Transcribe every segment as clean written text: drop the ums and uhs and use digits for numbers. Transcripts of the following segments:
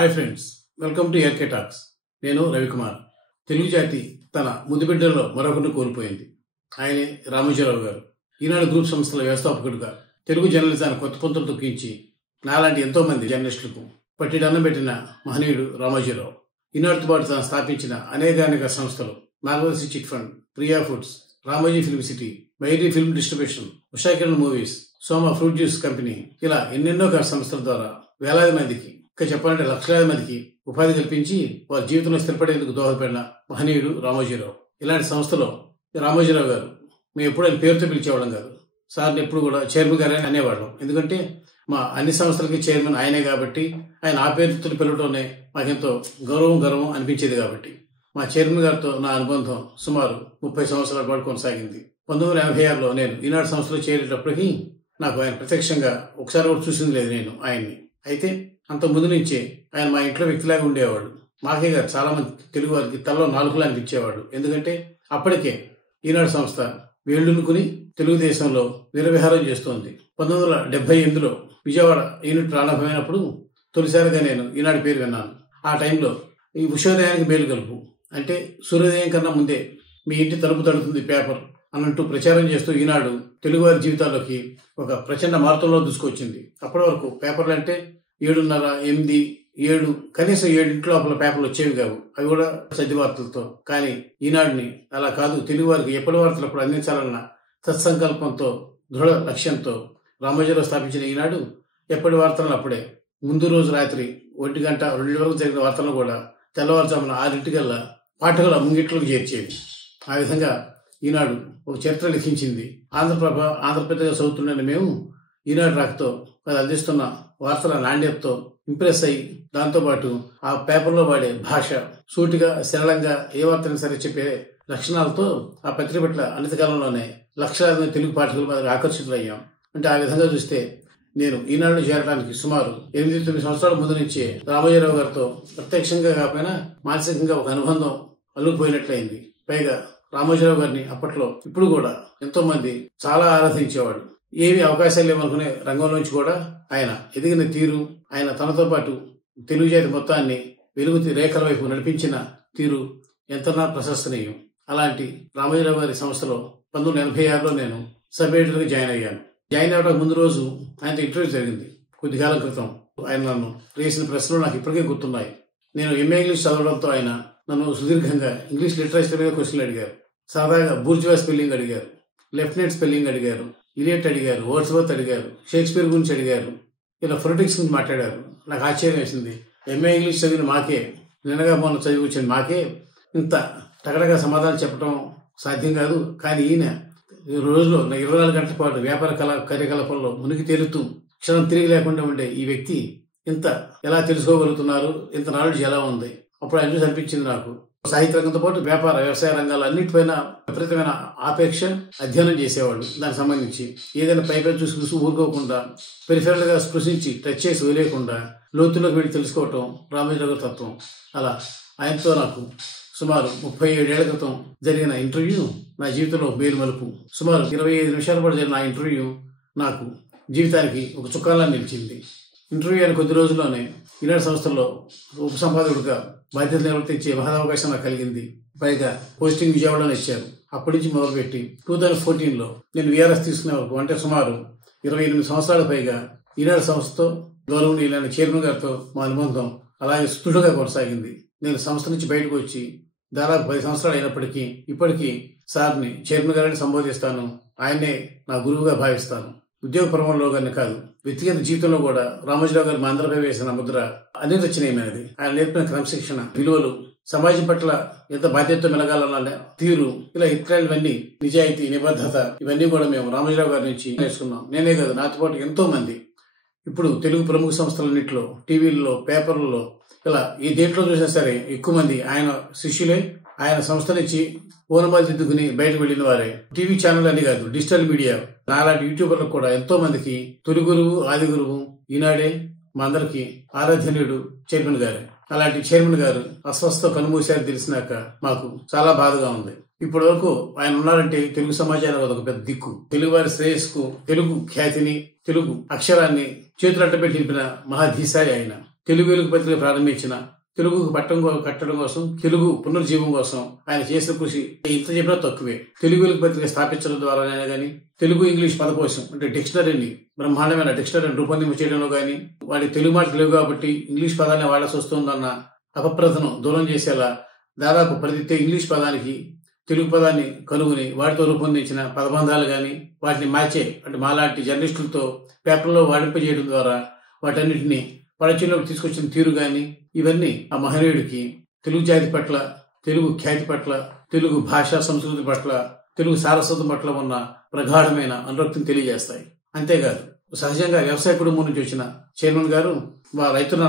Hi friends, welcome to ARK talks. నేను రవికుమార్. తెలుగు జాతి తన ముద్దుబిడ్డల్లో మరొకరిని కోల్పోయింది. ఆయనే రామోజీరావు గారు. ఈనాడు గ్రూప్ సంస్థల వ్యవస్థాపకుడిగా తెలుగు జర్నలిజాన్ని కొత్త పొంతలు తొక్కించి నాలాంటి ఎంతో మంది జర్నలిస్టులకు పట్టిడన్నం పెట్టిన మహనీయుడు రామోజీరావు. ఈనాడుతో పాటు తాను స్థాపించిన అనేక సంస్థలు Margadarsi chit fund, Priya foods, Ramoji film city, మైరీ ఫిల్మ్ డిస్ట్రిబ్యూషన్, ఉషాకిరణ్ మూవీస్, సోమ ఫ్రూట్ జ్యూస్ కంపెనీ, ఇలా ఎన్నెన్నో సంస్థల ద్వారా వేలాది మందికి, ఇంకా చెప్పాలంటే లక్షలాది మందికి ఉపాధి కల్పించి వారి జీవితంలో స్థిరపడేందుకు దోహదపడిన మహనీయుడు రామోజీరావు. ఇలాంటి సంస్థలో రామోజీరావు గారు మేము ఎప్పుడు ఆయన పేరుతో పిలిచేవాళ్ళం కాదు. సార్ని ఎప్పుడు కూడా చైర్మన్ గారే అనేవాళ్ళం. ఎందుకంటే మా అన్ని సంస్థలకి చైర్మన్ ఆయనే కాబట్టి ఆయన ఆ పేరుతో పిలవడంలో మాకెంతో గౌరవం అనిపించేది. కాబట్టి మా చైర్మన్ గారితో నా అనుబంధం సుమారు 30 సంవత్సరాల పాటు కొనసాగింది. 1986లో నేను ఈనాడు సంస్థలో చేరేటప్పటికీ నాకు ఆయన ప్రత్యక్షంగా ఒకసారి కూడా చూసింది లేదు నేను ఆయన్ని. అయితే అంత ముందు నుంచే ఆయన మా ఇంట్లో వ్యక్తిలాగా ఉండేవాడు. మాకే గారు చాలా మంది తెలుగు వారికి తలలో నాలుగులా అనిపించేవాడు. ఎందుకంటే అప్పటికే ఈనాడు సంస్థ వేళ్లునుకుని తెలుగుదేశంలో విరవిహారం చేస్తోంది. 1978లో విజయవాడ యూనిట్ ప్రారంభమైనప్పుడు తొలిసారిగా నేను ఈనాడు పేరు విన్నాను. ఆ టైంలో ఈ ఉషోదయానికి మేలు కలుపు అంటే సూర్యోదయం కన్నా ముందే మీ ఇంటి తలుపు తడుతుంది పేపర్ అన్నట్టు ప్రచారం చేస్తూ ఈనాడు తెలుగువారి జీవితాల్లోకి ఒక ప్రచండ మార్పులో దూసుకొచ్చింది. అప్పటి వరకు పేపర్లు అంటే 7:30, 8, 7 కనీసం 7 లోపల పేపర్లు వచ్చేవి కావు. అవి కూడా సద్ది వార్తలతో. కానీ ఈనాడుని అలా కాదు, తెలుగు వారికి ఎప్పటి వార్తలు అప్పుడు అందించాలన్న సత్సంకల్పంతో, దృఢ లక్ష్యంతో రామోజీరావు స్థాపించిన ఈనాడు ఎప్పటి వార్తలను అప్పుడే ముందు రోజు రాత్రి 1 గంట 2 వరకు జరిగిన వార్తలను కూడా తెల్లవారుజామున 6 పాఠకుల ముంగిట్లోకి చేర్చేది. ఆ విధంగా ఈనాడు ఒక చరిత్ర లిఖించింది. ఆంధ్రప్రభ, ఆంధ్రప్రదేశ్ చదువుతుండని మేము ఈనాడు రాకతో అది అందిస్తున్న వార్తల నాణ్యతతో ఇంప్రెస్ అయ్యి, దాంతోపాటు ఆ పేపర్లో వాడే భాష సూటిగా సరళంగా ఏ వార్తను సరే చెప్పే లక్షణాలతో ఆ పత్రిక పట్ల అన్నతి కాలంలోనే లక్షలాది మంది తెలుగు పాఠకుల మీద ఆకర్షితులయ్యాం. అంటే ఆ విధంగా చూస్తే నేను ఈనాడు చేరడానికి సుమారు 8-9 సంవత్సరాల ముందు నుంచే రామోజీరావు గారితో ప్రత్యక్షంగా కాకపోయినా మానసికంగా ఒక అనుబంధం అల్లుకుపోయినట్లయింది. పైగా రామోజీరావు గారిని అప్పట్లో ఇప్పుడు కూడా ఎంతో మంది చాలా ఆరాధించేవాడు. ఏవి అవకాశాలు లేవనుకునే రంగంలోంచి కూడా ఆయన ఎదిగిన తీరు, ఆయన తనతో పాటు తెలుగు జాతి మొత్తాన్ని వెలుగు రేఖల వైపు నడిపించిన తీరు ఎంతనా ప్రశంసనీయం. అలాంటి రామోజీరావు గారి సంస్థలో 1986లో నేను సబ్ ఎడిటర్గా జాయిన్ అయ్యాను. జాయిన్ అవ్వడానికి ముందు రోజు ఆయనతో ఇంటర్వ్యూ జరిగింది కొద్ది కాలం క్రితం. ఆయన నన్ను వేసిన ప్రశ్నలు నాకు ఇప్పటికే గుర్తున్నాయి. నేను ఎంఏ ఇంగ్లీష్ చదవడంతో ఆయన నన్ను సుదీర్ఘంగా ఇంగ్లీష్ లిటరేచర్ మీద క్వశ్చన్లు అడిగారు. సరదాగా బూర్జువా స్పెల్లింగ్ అడిగారు, లెఫ్టినెంట్ స్పెల్లింగ్ అడిగారు, ఇలియట్ అడిగారు, వర్డ్స్వర్త్ అడిగారు, షేక్స్పియర్ గురించి అడిగారు, ఇలా ఫొనెటిక్స్ గురించి మాట్లాడారు. నాకు ఆశ్చర్యం వేసింది. ఎంఏ ఇంగ్లీష్ చదివిన మాకే, నిన్నగా మొన్న చదివి వచ్చిన మాకే ఇంత టగడగా సమాధానం చెప్పడం సాధ్యం కాదు. కానీ ఈయన రోజులో 24 గంటల పాటు వ్యాపార కార్యకలాపాల్లో మునిగి తేలుతూ క్షణం తిరిగి లేకుండా ఉండే ఈ వ్యక్తి ఇంత ఎలా తెలుసుకోగలుగుతున్నారు, ఇంత నాలెడ్జ్ ఎలా ఉంది. అప్పుడు ఆయన చూసి అనిపించింది నాకు, సాహిత్య రంగంతో పాటు వ్యాపార వ్యవసాయ రంగాలు అన్నిటిపైన విపరీతమైన ఆపేక్ష అధ్యయనం చేసేవాళ్ళు. దానికి సంబంధించి ఏదైనా పైపై చూసి ఊరుకోకుండా, పెరిఫెరల్ గా స్పృశించి టచ్ చేసి వదిలేయకుండా లోతుల్లోకి వెళ్ళి తెలుసుకోవటం రామోజీరావు గారి తత్వం. అలా ఆయనతో నాకు సుమారు 37 ఏళ్ల క్రితం జరిగిన ఇంటర్వ్యూ నా జీవితంలో మేలు మలుపు. సుమారు 25 నిమిషాల పాటు జరిగిన ఆ ఇంటర్వ్యూ నాకు జీవితానికి ఒక చుక్కాలా నిలిచింది. ఇంటర్వ్యూ అయిన కొద్ది రోజుల్లోనే ఈనాడు సంస్థల్లో ఉపసంపాదకుడిగా బాధ్యతలు నిర్వర్తించే మహదవకాశం నాకు కలిగింది. పైగా పోస్టింగ్ విజయవాడలో ఇచ్చారు. అప్పటి నుంచి మొదలుపెట్టి 2014లో నేను వీఆర్ఎస్ తీసుకునే వరకు, అంటే సుమారు 28 సంవత్సరాల పైగా ఈనాడు సంస్థతో గౌరవనీయులైన చైర్మన్ గారితో మా అనుబంధం అలాగే సుదృఢంగా కొనసాగింది. నేను సంస్థ నుంచి బయటకు వచ్చి దాదాపు 10 సంవత్సరాలు అయినప్పటికీ ఇప్పటికీ సార్ని చైర్మన్ గారిని సంబోధిస్తాను. ఆయనే నా గురువుగా భావిస్తాను. ఉద్యోగ పరమంలో గానే కాదు, వ్యక్తిగత జీవితంలో కూడా రామోజీరావు గారు మా అందరిపై వేసిన ముద్ర అనిర్వచనీయమైనది. ఆయన నేర్పిన క్రమశిక్షణ, విలువలు, సమాజం పట్ల ఎంత బాధ్యతతో మెలగాలన్న తీరు, ఇలా ఇతరులవన్నీ, నిజాయితీ, నిబద్ధత, ఇవన్నీ కూడా మేము రామోజీరావు గారి నుంచి నేర్చుకున్నాం. నేనే కాదు, నాతో పాటు ఎంతో మంది ఇప్పుడు తెలుగు ప్రముఖ సంస్థలన్నింటిలో, టీవీల్లో, పేపర్లలో, ఇలా ఈ దేంట్లో చూసినా సరే ఎక్కువ మంది ఆయన శిష్యులే. ఆయన సంస్థ నుంచి ఓనమాలు దిద్దుకుని బయటకు వెళ్లిన వారే. టీవీ ఛానల్ అని కాదు, డిజిటల్ మీడియా, నాలాంటి యూట్యూబర్లకు కూడా ఎంతో మందికి తొలి గురువు, ఆది గురువు ఈనాడే. మా అందరికి ఆరాధనీయుడు చైర్మన్ గారే. అలాంటి చైర్మన్ గారు అస్వస్థ కనుమూశారు తెలిసినాక మాకు చాలా బాధగా ఉంది. ఇప్పటి వరకు ఆయన ఉన్నారంటే తెలుగు సమాజానికి ఒక పెద్ద దిక్కు. తెలుగు వారి శ్రేయస్కు, తెలుగు ఖ్యాతిని, తెలుగు అక్షరాన్ని చేతులట్టబెట్టి నిలిపిన మహాధీశారి ఆయన. తెలుగు వెలుగు పత్రిక ప్రారంభించిన, తెలుగుకు కట్టడం కోసం, తెలుగు పునర్జీవం కోసం ఆయన చేసిన కృషి ఇంత చెప్పినా తక్కువే. తెలుగు వెలుగు పత్రిక స్థాపించడం ద్వారానే గానీ, తెలుగు ఇంగ్లీష్ పదకోశం అంటే డిక్షనరీని, బ్రహ్మాండమైన డిక్షనరీని రూపొందించడంలో గానీ, వాడి తెలుగు మాట లేవు కాబట్టి ఇంగ్లీష్ పదాన్ని వాడాల్సి వస్తుందన్న అపప్రథను దూరం చేసేలా దాదాపు ప్రతి ఇంగ్లీష్ పదానికి తెలుగు పదాన్ని కనుగొని వాటితో రూపొందించిన పదబంధాలు గాని, వాటిని మార్చే అంటే మాలాంటి జర్నలిస్టులతో పేపర్లో వాడింపజేయడం ద్వారా వాటన్నిటిని పడచిలోకి తీసుకొచ్చిన తీరు గాని, ఇవన్నీ ఆ మహనీయుడికి తెలుగు జాతి పట్ల, తెలుగు ఖ్యాతి పట్ల, తెలుగు భాషా సంస్కృతి పట్ల, తెలుగు సారస్వతం పట్ల ఉన్న ప్రగాఢమైన అనురక్తిని తెలియజేస్తాయి. అంతేకాదు సహజంగా వ్యవసాయ కుటుంబం నుంచి వచ్చిన చైర్మన్ గారు రైతుల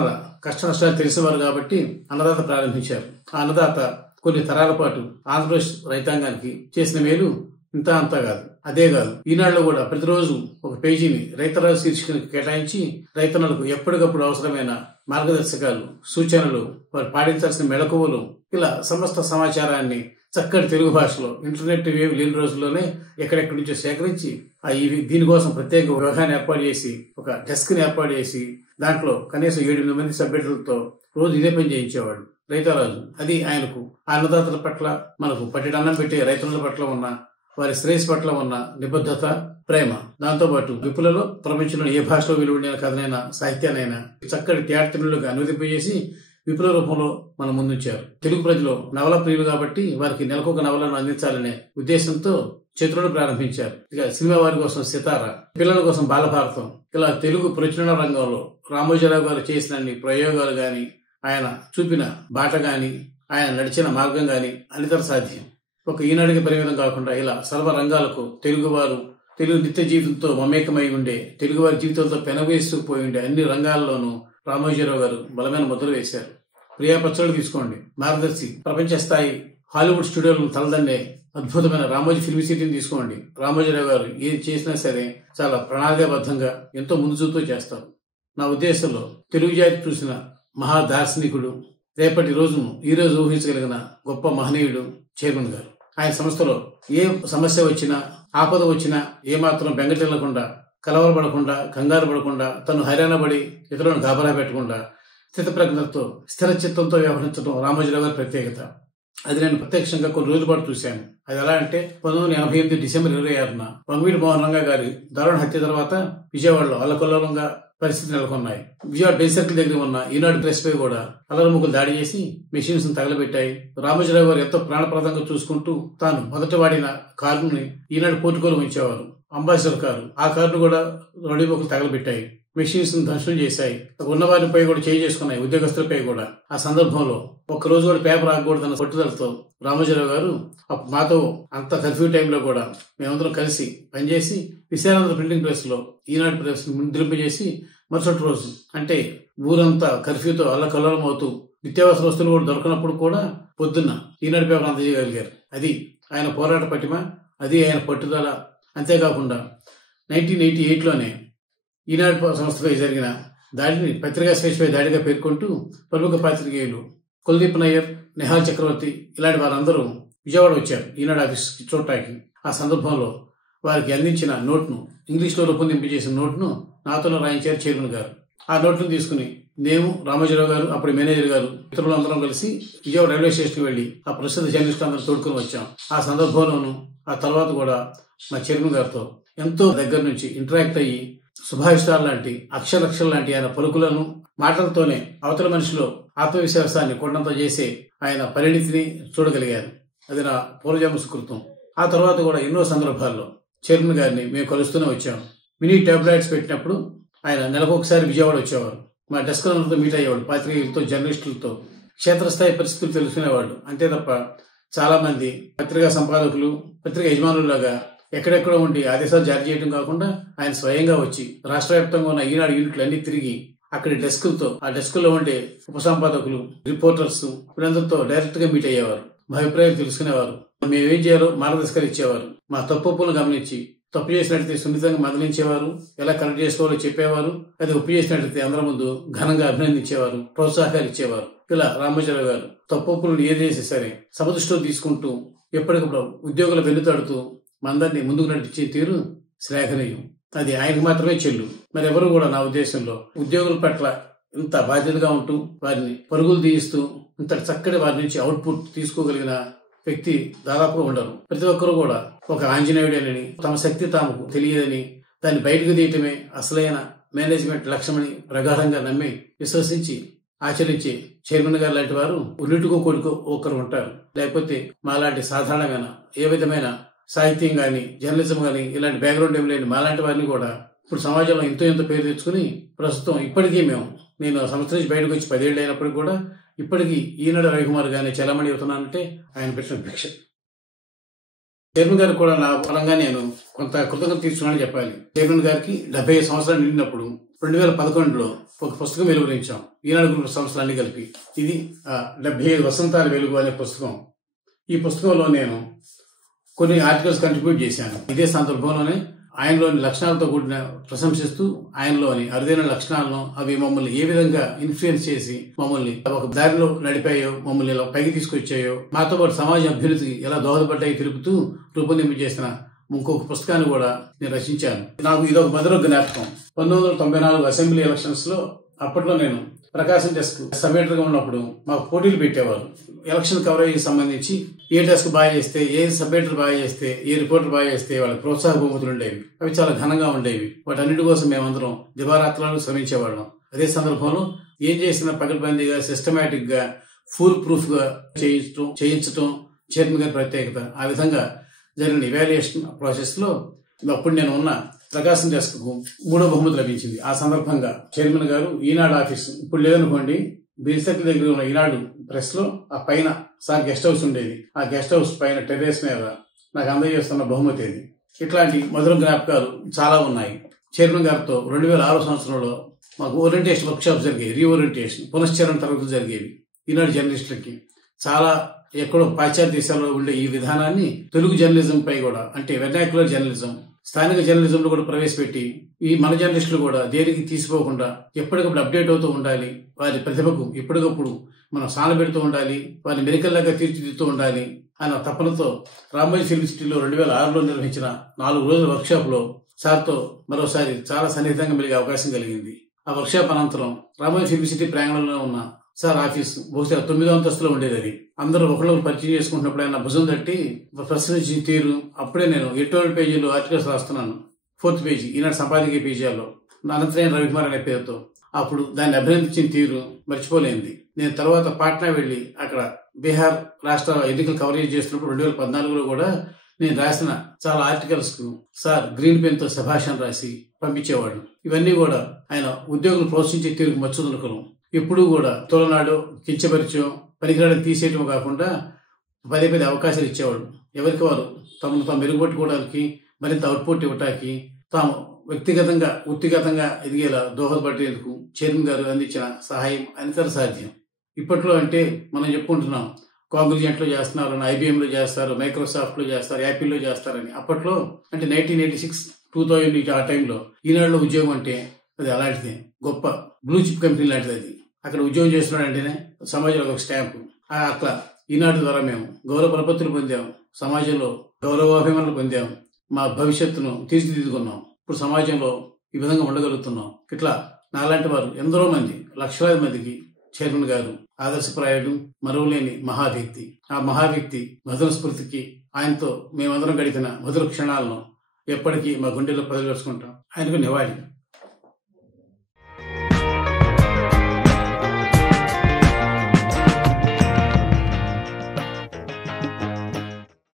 కష్ట నష్టాలు తెలిసేవారు కాబట్టి అన్నదాత ప్రారంభించారు. ఆ అన్నదాత కొన్ని తరాల పాటు ఆంధ్రప్రదేశ్ రైతాంగానికి చేసిన మేలు ఇంత అంతా కాదు. అదే కాదు, ఈనాడులో కూడా ప్రతిరోజు ఒక పేజీని రైతరాజు శీర్షికను కేటాయించి రైతన్నలకు ఎప్పటికప్పుడు అవసరమైన మార్గదర్శకాలు, సూచనలు, వారు పాటించాల్సిన మెళకువలు, ఇలా సమస్త సమాచారాన్ని చక్కటి తెలుగు భాషలో ఇంటర్నెట్ వేవ్ లేని రోజుల్లోనే ఎక్కడెక్కడి నుంచో సేకరించి దీనికోసం ప్రత్యేక విభాగాన్ని ఏర్పాటు చేసి, ఒక డెస్క్ ని ఏర్పాటు చేసి దాంట్లో కనీసం 7-8 మంది సభ్యులతో రోజు ఇదే పని చేయించేవాడు రైతరాజు. అది ఆయనకు అన్నదాతల పట్ల, మనకు పట్టెడన్నం పెట్టే రైతుల పట్ల ఉన్న, వారి శ్రేయస్ పట్ల ఉన్న నిబద్ధత, ప్రేమ. దాంతోపాటు విపులలో ప్రపంచంలో ఏ భాషలో వెలువడిన కథనైనా, సాహిత్యానైనా చక్కటి థియేటర్లుగా అనువదింపజేసి విపుల రూపంలో మన ముందుంచారు. తెలుగు ప్రజలు నవల ప్రియులు కాబట్టి వారికి నెలకొక నవలను అందించాలనే ఉద్దేశంతో చిత్రులు ప్రారంభించారు. ఇక సినిమా వారి కోసం సితార, పిల్లల కోసం బాలభారతం, ఇలా తెలుగు ప్రచురణ రంగంలో రామోజీరావు గారు చేసిన ప్రయోగాలు గాని, ఆయన చూపిన బాట గాని, ఆయన నడిచిన మార్గం గాని అనితర సాధ్యం. ఒక ఈనాడికి పరిమితం కాకుండా ఇలా సర్వ రంగాలకు తెలుగువారు, తెలుగు నిత్య జీవితంతో మమేకమై ఉండే, తెలుగువారి జీవితంతో పెనవేస్తూ పోయి ఉండే అన్ని రంగాల్లోనూ రామోజీరావు గారు బలమైన ముద్రలు వేశారు. ప్రియా పచ్చళ్ళు తీసుకోండి, మార్గదర్శి, ప్రపంచ స్థాయి హాలీవుడ్ స్టూడియోలను తలదన్నే అద్భుతమైన రామోజీ ఫిల్మ్ సిటీని తీసుకోండి. రామోజీరావు గారు ఏది చేసినా సరే చాలా ప్రణాళికాబద్ధంగా ఎంతో ముందు చూపుతూ చేస్తారు. నా ఉద్దేశంలో తెలుగు జాతి చూసిన మహా దార్శనికుడు, రేపటి రోజును ఈ రోజు ఊహించగలిగిన గొప్ప మహనీయుడు చైర్మన్ గారు. ఆయన సంస్థలో ఏ సమస్య వచ్చినా, ఆపద వచ్చినా ఏమాత్రం బెంగటిల్లకుండా, కలవరపడకుండా, కంగారు పడకుండా, తను హైరాణపడి ఇతరులను గాబరా పెట్టకుండా స్థితప్రజ్ఞతో, స్థిర చిత్తంతో వ్యవహరించడం రామోజీరావు గారి ప్రత్యేకత. అది నేను ప్రత్యక్షంగా కొన్ని రోజుల పాటు చూశాను. అది ఎలా అంటే 1988 డిసెంబర్ 26న వంగవీటి మోహన్ రంగా గారి దారుణ హత్య తర్వాత విజయవాడలో అల్లకల్లోలంగా పరిస్థితి నెలకొన్నాయి. విజయవాడ బెంచ్ సర్కిల్ దగ్గర ఉన్న ఈనాడు ప్రెస్ పై కూడా అల్లరిముగ్గులు దాడి చేసి మెషిన్స్ తగలబెట్టాయి. రామోజీరావు గారు ఎంతో ప్రాణప్రదంగా చూసుకుంటూ తాను మొదట వాడిన కారుని ఈనాడు పోర్టుకోలు ఉంచేవారు, అంబాసిడర్ కారు. ఆ కారును కూడా రౌడీముగ్గులు తగలబెట్టాయి, మెషిన్స్ ధ్వంసం చేశాయి. ఉన్నవారిపై కూడా చేసుకున్నాయి, ఉద్యోగస్తులపై కూడా. ఆ సందర్భంలో ఒక్కరోజు కూడా పేపర్ ఆగకూడదన్న పట్టుదలతో రామోజీరావు గారు మాతో అంత కర్ఫ్యూ టైంలో కూడా మేమందరం కలిసి పనిచేసి విశాలాంధ్ర ప్రింటింగ్ ప్రెస్ లో ఈనాడు ప్రెస్ ముద్రింపజేసి మరుసటి రోజు అంటే ఊరంతా కర్ఫ్యూతో అల్లకల్లోలం అవుతూ నిత్యావసర వస్తువులు కూడా దొరకనప్పుడు కూడా పొద్దున్న ఈనాడు పేపర్ అందజేయగలిగారు. అది ఆయన పోరాట పటిమ, అది ఆయన పట్టుదల. అంతేకాకుండా 1988లోనే ఈనాడు సంస్థపై జరిగిన దాడిని పత్రికా స్వేచ్ఛపై దాడిగా పేర్కొంటూ ప్రముఖ పాత్రికేయులు కుల్దీప్ నయ్యర్, నిహాల్ చక్రవర్తి ఇలాంటి వారందరూ విజయవాడ వచ్చారు ఈనాడు ఆఫీస్ చూడటానికి. ఆ సందర్భంలో వారికి అందించిన నోట్ను, ఇంగ్లీష్లో రూపొందింపజేసిన నోట్ను నాతో రాయించారు చైర్మన్ గారు. ఆ నోట్ను తీసుకుని నేను, రామోజీరావు గారు, అప్పుడు మేనేజర్ గారు, ఇతరులందరం కలిసి విజయవాడ రైల్వే స్టేషన్కి వెళ్లి ఆ ప్రసిద్ధ జర్నలిస్టు అందరూ తోడుకొని వచ్చాం. ఆ సందర్భంలోనూ ఆ తర్వాత కూడా మా చైర్మన్ గారితో ఎంతో దగ్గర నుంచి ఇంటరాక్ట్ అయ్యి సుభాషితాలు లాంటి, అక్షరక్షలు లాంటి ఆయన పలుకులను మాటలతోనే అవతల మనిషిలో ఆత్మవిశ్వాసాన్ని కొండంత చేసే ఆయన పరిణితిని చూడగలిగాను. అది నా పూర్వజన్మ సుకృతం. ఆ తర్వాత కూడా ఎన్నో సందర్భాల్లో చైర్మన్ గారిని మేము కలుస్తూనే వచ్చాం. మినీ టాబ్లెట్స్ పెట్టినప్పుడు ఆయన నెలకొకసారి విజయవాడ వచ్చేవారు. మా డెస్కర్లతో మీట్ అయ్యేవాడు, పాత్రికేయులతో, జర్నలిస్టులతో క్షేత్రస్థాయి పరిస్థితులు తెలుసుకునేవాడు. అంతే తప్ప చాలా మంది పత్రికా సంపాదకులు, పత్రికా యజమానులాగా ఎక్కడెక్కడో ఉండి ఆదేశాలు జారీ చేయడం కాకుండా ఆయన స్వయంగా వచ్చి రాష్ట్ర వ్యాప్తంగా ఉన్న ఈనాడు యూనిట్లు అన్ని తిరిగి అక్కడి డెస్కులతో, ఆ డెస్కుల్లో ఉండే ఉపసంపాదకులు, రిపోర్టర్స్ వీళ్ళందరితో డైరెక్ట్ గా మీట్ అయ్యేవారు. మా అభిప్రాయాలు తెలుసుకునేవారు. మేమేం చేయాలో మార్గదర్శకాలు ఇచ్చేవారు. మా తప్పులను గమనించి తప్పు చేసినట్లయితే సున్నితంగా మందలించేవారు, ఎలా కరెక్ట్ చేసుకోవాలో చెప్పేవారు. అది ఒప్పు చేసినట్లయితే అందరి ముందు ఘనంగా అభినందించేవారు, ప్రోత్సాహాలు ఇచ్చేవారు. ఇలా రామోజీరావు గారు తప్పులను ఏది చేసి సరే సమదృష్టిలో తీసుకుంటూ ఎప్పటికప్పుడు ఉద్యోగుల వెన్నుతాడుతూ మందరిని ముందుకు నడిపించే తీరు శ్లాఘనీయం. అది ఆయనకు మాత్రమే చెల్లు. మరెవరు కూడా నా ఉద్దేశంలో ఉద్యోగుల పట్ల ఇంత బాధ్యతగా ఉంటూ వారిని పరుగులు తీయిస్తూ ఇంత చక్కటి వారి నుంచి అవుట్పుట్ తీసుకోగలిగిన వ్యక్తి దాదాపుగా ఉండరు. ప్రతి ఒక్కరూ కూడా ఒక ఆంజనేయుడేనని, తమ శక్తి తాముకు తెలియదని, దాన్ని బయటకు తీయటమే అసలైన మేనేజ్మెంట్ లక్ష్యమని ప్రగాఢంగా నమ్మి విశ్వసించి ఆచరించే చైర్మన్ గారు లాంటి వారు ఉన్నిటికో కొడుకో ఒకరు ఉంటారు. లేకపోతే మాలాంటి సాధారణమైన ఏ విధమైన సాహిత్యం గాని, జర్నలిజం గాని, ఇలాంటి బ్యాక్గ్రౌండ్ ఏం లేని మాలాంటి వారిని కూడా ఇప్పుడు సమాజంలో ఎంతో పేరు తెచ్చుకుని ప్రస్తుతం ఇప్పటికీ నేను ఆ సంస్థ నుంచి బయటకు వచ్చి 10 ఏళ్ళు అయినప్పటికీ కూడా ఇప్పటికీ ఈనాడు రవికుమార్ గారిని చలామణి అవుతున్నానంటే ఆయన పెట్టిన భిక్ష. చైర్మన్ గారికి కూడా నా పరంగా నేను కొంత కృతజ్ఞత తీర్చుకున్నానని చెప్పాలి. చైర్మన్ గారికి 75 సంవత్సరాలు నిండినప్పుడు 2011లో ఒక పుస్తకం వెలువరించాం, ఈనాడు గ్రూప్ సంస్థలన్నీ కలిపి. ఇది 75 వసంతాల వెలుగు అనే పుస్తకం. ఈ పుస్తకంలో నేను కొన్ని ఆర్టికల్స్ కంట్రిబ్యూట్ చేశాను. ఇదే సందర్భంలోనే ఆయనలోని లక్షణాలతో కూడిన ప్రశంసిస్తూ ఆయనలోని అరుదైన లక్షణాలను, అవి మమ్మల్ని ఏ విధంగా ఇన్ఫ్లుయెన్స్ చేసి మమ్మల్ని ఒక దారిలో నడిపాయో, మమ్మల్ని ఎలా పైకి తీసుకొచ్చాయో, మాతో పాటు సమాజ అభ్యున్నతికి ఎలా దోహదపడ్డాయో తెలుపుతూ రూపొందింపు చేసిన ఇంకొక పుస్తకాన్ని కూడా నేను రచించాను. నాకు ఇదొక మధుర జ్ఞాపకం. 1994 అసెంబ్లీ ఎలక్షన్స్ లో అప్పట్లో నేను ప్రకాశం డెస్క్ సబ్-ఎడిటర్ గా ఉన్నప్పుడు మాకు పోటీలు పెట్టేవారు. ఎలక్షన్ కవరేజ్ సంబంధించి ఏ డెస్క్ బాగా చేస్తే, ఏ సబ్-ఎడిటర్ బాగా చేస్తే, ఏ రిపోర్టర్ బాగా చేస్తే వాళ్ళకి ప్రోత్సాహ బహుమతులు ఉండేవి. అవి చాలా ఘనంగా ఉండేవి. వాటన్నిటి కోసం మేమందరం దివారాత్రాలు శ్రమించేవాళ్ళం. అదే సందర్భంలో ఏం చేసినా పకడ్బందీగా, సిస్టమేటిక్ గా, ఫుల్ ప్రూఫ్ గా చేయించడం చైర్మన్ గారి ప్రత్యేకత. ఆ విధంగా జరిగిన ఇవాల్యుయేషన్ ప్రాసెస్ లో అప్పుడు నేను ఉన్న ప్రకాశం డెస్క్ కు 3వ బహుమతి లభించింది. ఆ సందర్భంగా చైర్మన్ గారు ఈనాడు ఆఫీస్ ఇప్పుడు లేదనుకోండి, బీసెక్ల దగ్గర ఉన్న ఈనాడు ప్రెస్ లో ఆ పైన సార్ గెస్ట్ హౌస్ ఉండేది. ఆ గెస్ట్ హౌస్ పైన టెర్రస్ మీద నాకు అందజేస్తున్న బహుమతి ఇది. ఇట్లాంటి మధుర జ్ఞాపకాలు చాలా ఉన్నాయి. చైర్మన్ గారితో 2006 సంవత్సరంలో మాకు ఓరియంటేషన్ వర్క్ షాప్ జరిగేవి. రీఓరియంటేషన్, పునశ్చరణ తరగతులు జరిగేవి. ఈనాడు జర్నలిస్టులకి చాలా ఎక్కడో పాశ్చాత్య దేశాల్లో ఉండే ఈ విధానాన్ని తెలుగు జర్నలిజం పై కూడా, అంటే వెర్నాక్యులర్ జర్నలిజం, స్థానిక జర్నలిజంలో కూడా ప్రవేశపెట్టి ఈ మన జర్నలిస్టులు కూడా దేనికి తీసిపోకుండా ఎప్పటికప్పుడు అప్డేట్ అవుతూ ఉండాలి. వారి ప్రతిభకు ఎప్పటికప్పుడు మనం సానబెడుతూ ఉండాలి. వారిని మెరికల్లాగా తీర్చిదిద్దుతూ ఉండాలి అన్న తపనతో రామోజీ ఫిల్మ్ సిటీలో 2006లో నిర్వహించిన 4 రోజుల వర్క్ షాప్ లో సార్తో మరోసారి చాలా సన్నిహితంగా మెలిగే అవకాశం కలిగింది. ఆ వర్క్ షాప్ అనంతరం రామోజీ ఫిల్మ్ సిటీ ప్రాంగణంలో ఉన్న సార్ ఆఫీస్ బహుశా 9వ అంతస్తులో ఉండేది. అది అందరూ ఒకళ్ళు పరిచయం చేసుకుంటున్నప్పుడు ఆయన భుజం తట్టి ప్రశ్నించి తీరు. అప్పుడే నేను ఎడిటోరియల్ పేజీలో ఆర్టికల్స్ రాస్తున్నాను. 4th పేజీ ఈనాడు సంపాదకీయ పేజీలో అనంతరం రవికుమార్ అనే పేరుతో. అప్పుడు దాన్ని అభినందించిన తీరు మర్చిపోలేనిది. నేను తర్వాత పాట్నా వెళ్లి అక్కడ బీహార్ రాష్ట్ర ఎన్నికలు కవరేజ్ చేస్తున్నప్పుడు 2014లో కూడా నేను రాసిన చాలా ఆర్టికల్స్ కు సార్ గ్రీన్ పెన్ తో శభాషణ రాసి పంపించేవాడు. ఇవన్నీ కూడా ఆయన ఉద్యోగులు ప్రోత్సహించే తీరుకు మచ్చుదనుకలు. ఎప్పుడూ కూడా తోలనాడు, కించపరిచో, పనికిరాడని తీసేయటం కాకుండా పదే అవకాశాలు ఇచ్చేవాడు. ఎవరికి వారు తమను తాము మెరుగుపట్టుకోవడానికి, మరింత అవుట్పుట్ ఇవ్వటానికి, తాము వ్యక్తిగతంగా ఎదిగేలా దోహదపడేందుకు చైర్మన్ గారు అందించిన సహాయం అనితర సాధ్యం. ఇప్పట్లో అంటే మనం చెప్పుకుంటున్నాం కాగ్నిజెంట్ లో చేస్తున్నారు, IBM లో చేస్తారు, మైక్రోసాఫ్ట్ లో చేస్తారు, యాపిల్ లో చేస్తారని. అప్పట్లో అంటే 1986, 2000 ఆ టైంలో ఈనాడులో ఉద్యోగం అంటే అది అలాంటిదే, గొప్ప బ్లూ చిప్ కంపెనీ లాంటిది. అది అక్కడ ఉద్యోగం చేస్తున్నాడంటేనే సమాజంలో ఒక స్టాంపు. అట్లా ఈనాడు ద్వారా మేము గౌరవ ప్రపత్తులు పొందాం, సమాజంలో గౌరవాభిమానులు పొందాం, మా భవిష్యత్తును తీర్చిదిద్దుకున్నాం. ఇప్పుడు సమాజంలో ఈ విధంగా ఉండగలుగుతున్నాం. ఇట్లా నాలాంటి వారు ఎందరో మంది, లక్షలాది మందికి చైర్మన్ గారు ఆదర్శప్రాయుడు, మరువలేని మహావ్యక్తి. ఆ మహావ్యక్తి మధుర స్మృతికి, ఆయనతో మేమందరం గడిపిన మధుర క్షణాలను ఎప్పటికీ మా గుండెల్లో పదివేసుకుంటాం. ఆయనకు నివాళి.